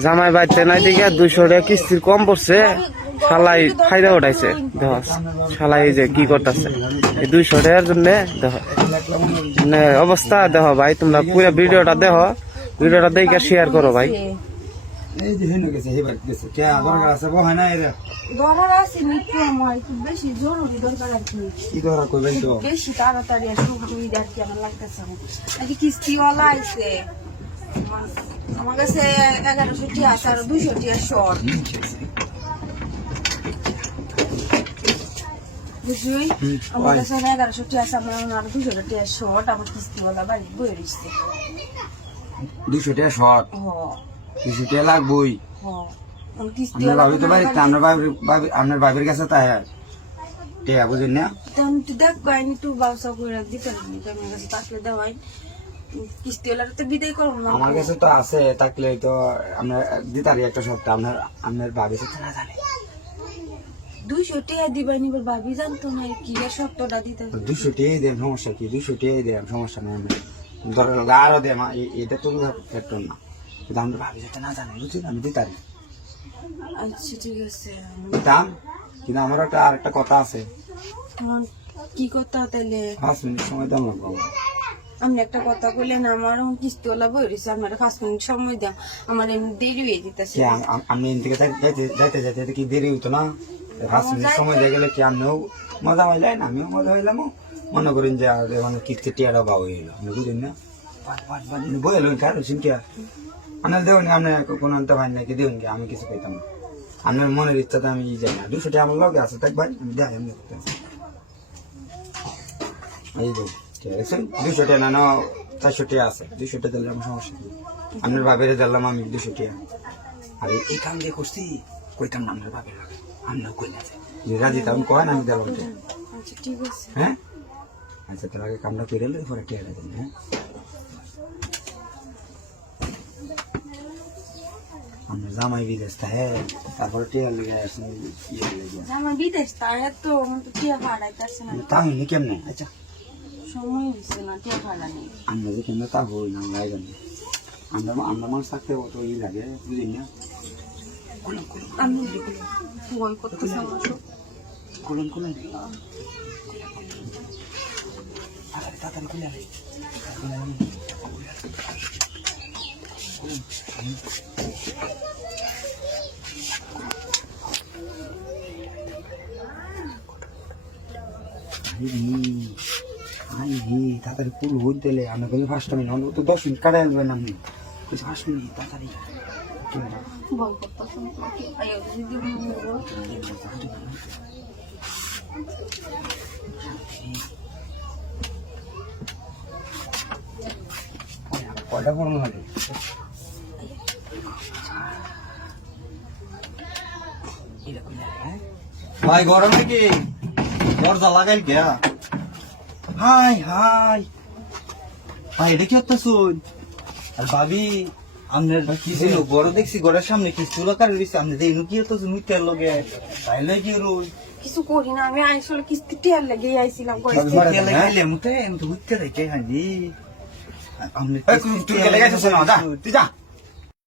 জামাই বাড়িতে নাই দিকে 200 টাকা কিস্তির কম পড়ছে, শালাই ফায়দা উঠাইছে। দেখো শালাই এই যে কি করতেছে এই 200 টাকার জন্য। দেখো মানে অবস্থা দেখো ভাই, তোমরা পুরো ভিডিওটা দেখো, ভিডিওটা দেখে শেয়ার করো ভাই। এই যে হেন গেছে হেবার গেছে কে আগর আছে বহ না এরা দরকার আছে নিতে আমার একটু বেশি জরুরি দরকার আর কি। কি ধরা কইবেন তো বেশি তাড়াতাড়ি আর সুবিধা দেখ কি আমার লাগতেছে না। আজকে কিস্তিওয়ালা আইছে আমার কাছে 1100 টাকা আছে আর 200 টাকা শর্ট বুঝলি। আমার কাছে 1100 টাকা আছে, আমার আর 200 টাকা শর্ট। আমার কিস্তিওয়ালা বাড়ি বই রইছে 200 টাকা শর্ট। 200 টাকা লাগবই। আমরা ভাবি তো বাড়িতে আপনার বাবির কাছে তাই আর টিয়া বুঝেন না তুই দেখ গাইনি তুই ব্যবসা করে দিতে আমার কাছে থাকলে দেওয়াই কিস্তিওয়ালার তো বিদায় করবো না। আমার কাছে তো আছে, থাকলে তো আমরা দিতারি একটা সপ্তাহ আপনার বাবির সাথে না জানে 200 টাকা দিবাই নিবার ভাবি জানতো না কি এর সপ্তাহটা দিতে 200 টাকাই দেন, সমস্যা কি? 200 টাকাই দেন, সমস্যা নেই। ধরে আরো দেন, এটা তো ফ্যাক্টর না, কিন্তু আমরা ভাবি সাথে না জানে বুঝছেন, আমি দিতারি আচ্ছা ঠিক আছে দাম। কিন্তু আমার একটা আর একটা কথা আছে, কি করতে তাইলে 5 মিনিট সময় দাম লাগবো। আপনি একটা কথা বললেন, আমার কিস্তিওয়ালা বই রয়েছে, আমার 5 মিনিট সময় দেন, আমার এমনি দেরি হয়ে যেতেছে। আমি এদিন থেকে যাইতে যাইতে কি দেরি হইতো না? 5 মিনিট সময় দিয়ে গেলে কি আপনিও মজা হইলেন, আমিও মজা হইলাম। মনে করেন যে মানে কিস্তি টিয়াটাও পাওয়া হইল, আপনি বুঝলেন না? বই এলো কার কি আপনার দেবেন, আপনার কোনো আনতে পারেন নাকি দেবেন কি? আমি কিছু পেতাম না, আপনার মনের ইচ্ছাতে আমি যাই না। 200 টাকা আমার লগে আছে, তাই ভাই আমি দেখ আমি এই দেখ ঠিক আছে। 200 টাকা না 400 টাকা আছে, 200 টাকা দিলে আমার সমস্যা কি? আপনার বাবেরে দিলাম আমি 200 টাকা। আর এই কাম দিয়ে করছি কইতাম না আপনার বাবের লাগে, আপনার কই না যে রাজি তখন কয় না আমি দেবো। আচ্ছা ঠিক আছে হ্যাঁ আচ্ছা, তোর আগে কামটা করে এলো পরে টিয়াটা দেন। হ্যাঁ আমরা জামাই বিদেশ হ্যাঁ, তারপরে টিয়ার লেগে আসেন ইয়ে লেগে আমার বিদেশ তাই তো আমার তো টিয়া ভাড়াইতেছে না, তাহলে কেমন? আচ্ছা সময় হচ্ছে না টিয়া ভাড়া নেই। আমরা যে কেন তা হই না জানি, আমরা মানুষ থাকতে অত ই লাগে বুঝি না। আমি বই করতেছে আমার সব খুলুন তাড়াতাড়ি খুলে তাড়াতাড়ি ফুল হই দিলে আমরা কিন্তু 5 মিনিট তো 10 মিনিট কাটাই আনবেন আপনি, 5 মিনিট তাড়াতাড়ি বই করতেছে আয়ো দিদি কয়টা পড়ানো হবে ভাই গরম নাকি? দরজা লাগাই গিয়া হাই হাই ভাই এটা কি হতো শুন। আর ভাবি আপনার কি ছিল গড় দেখছি, গড়ের সামনে কি চুলা কার দিচ্ছে, আপনি দেখুন কি হতো মুইতের লগে তাইলে কি রোজ কিছু করি না, আমি আসলে কিস্তি টিয়ার লেগে আইছিলাম খাইলে মুতে আমি তো উঠতে রেখে হাঁদি আপনি তুই গেলে গেছিস না, যা তুই যা।